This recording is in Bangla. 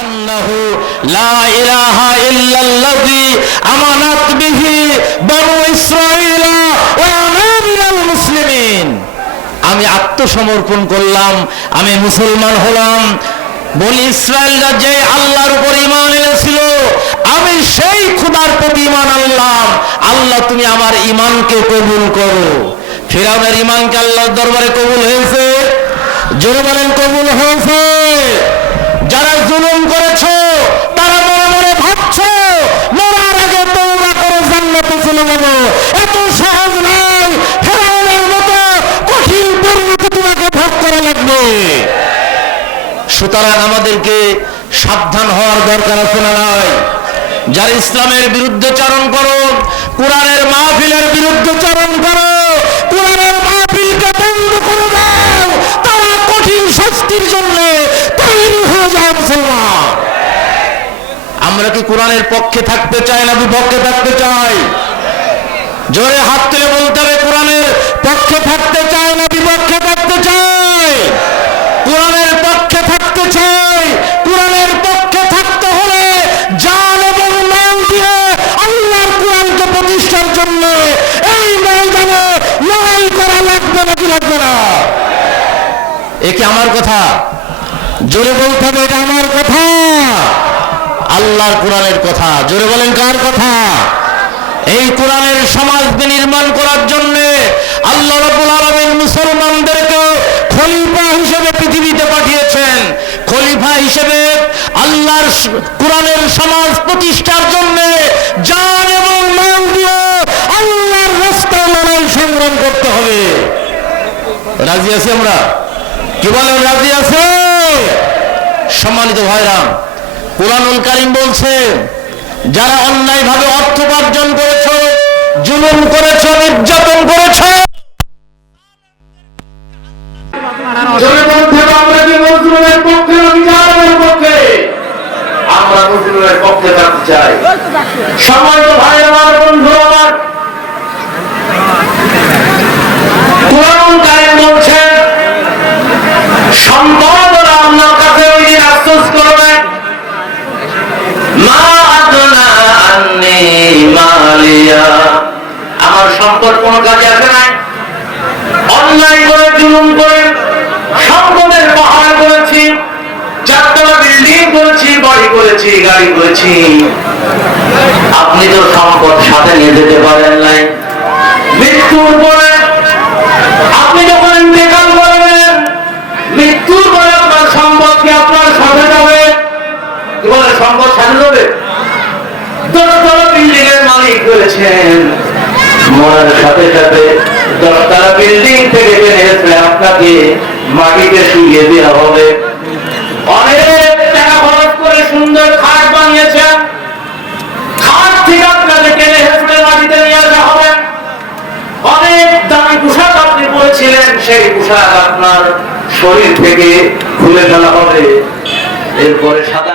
আন্নাহু লা ইলাহা ইল্লাল্লাযী আমানাত বিহি বনু ইসরাঈল ওয়া আনা মিনাল মুসলিমিন। আমি আত্মসমর্পণ করলাম, আমি মুসলমান হলাম। বনি ইসরাঈলরা যে আল্লাহর উপর ঈমান এনেছিল, আমি সেই খোদার প্রতি ঈমান আনলাম। আল্লাহ তুমি আমার ঈমানকে কবুল করো। ফিরআউনের ঈমানকে আল্লাহর দরবারে কবুল হয়েছে? জোরে বলেন কবুল হয়েছে? যারা জুলুম করেছো তারা মনে মনে ভাবছো মরার আগে তওবা করে জান্নাতে চলে যাবো, এত সহজ নয়। ফিরআউনের মতো কঠিন পরিণতি তোমাকে ভোগ করা লাগবে। সুতরাং আমাদেরকে সাবধান হওয়ার দরকার আছে না নাই? যারা ইসলামের বিরুদ্ধে চারণ করো, কোরআনের মাহফিলের বিরুদ্ধে চারণ করো, কোরআনের মাহফিলকে বন্ধ করে দাও, তারা কঠিন শাস্তির জন্য তৈরি হয়ে যায়। মুসলমান, আমরা কি কোরআনের পক্ষে থাকতে চাই না বিপক্ষে থাকতে চাই? জোরে হাত তুলে বলতে হবে, কোরআনের পক্ষে থাকতে চাই না বিপক্ষে থাকতে চাই? কোরআনের পক্ষে থাকতে চাই। কোরআনের পক্ষে থাকতে হলে জান এবং মাল দিয়ে আল্লাহর কোরআনকে প্রতিষ্ঠার জন্য এই ময়দানে লড়াই করা লাগবে নাকি লাগবে না? এ কি আমার কথা? জোরে বলতে হবে, এটা আমার কথা, আল্লাহর কোরআনের কথা। জোরে বলেন কার কথা? এই কোরআনের সমাজ বিনির্মাণ করার জন্য আল্লাহ রাব্বুল আলামিন মুসলমানদেরকে খলিফা হিসেবে পৃথিবীতে পাঠিয়েছেন। খলিফা হিসেবে আল্লাহর কোরআনের সমাজ প্রতিষ্ঠার জন্য জান এবং মাল দিয়ে আল্লাহর রাস্তায় লড়াই সংগ্রাম করতে হবে। রাজি আছি আমরা? কি বলেন রাজি আছে? সম্মানিত ভাইরা, কুরআনুল কারীম বলছে, যারা অন্যায়ভাবে অর্থ উপার্জন করেছো, জুলুম করেছো, নির্যাতন করেছো, আমরা কি মুসলিমের পক্ষে নাকি জালেমের পক্ষে? আমরা মুসলিমের পক্ষে থাকতে চাই। সম্মানিত ভাই আমার, বন্ধু আমার, কুরআনুল কারীম বলছে, সম্পদ আল্লাহর কাছে ওই দিন আফসোস করবে, মা আদনা আন্নি মালিয়া, আমার সম্পদ কোনো কাজে আসে না। অন্যায় করে, জুলুম করে সম্পদের পাহাড় করেছি, চারতলা বিল্ডিং করেছি, বাড়ি করেছি, গাড়ি করেছি, আপনি তো সম্পদ সাথে নিয়ে যেতে পারেন নাই। মৃত্যুর পরে আপনি যখন ইন্তেকাল করবেন, মৃত্যুর পরে আপনার সম্পদ কি আপনার সাথে যাবে? কি বলে, সম্পদ সাথে যাবে? 10তলা বিল্ডিং এর মালিক হয়েছেন, মরার সাথে সাথে 10তলা বিল্ডিং থেকে টেনে এসে আপনাকে মাটিতে শুইয়ে দেওয়া হবে। অনেক টাকা খরচ করে সুন্দর খাট বানিয়েছেন, খাট থেকে আপনাকে টেনে হেসড়ে মাটিতে নিয়ে আসা হবে। অনেক দামি পোশাক আপনি পরেছিলেন, সেই পোশাক আপনার শরীর থেকে খুলে ফেলা হবে। এরপরে সাদা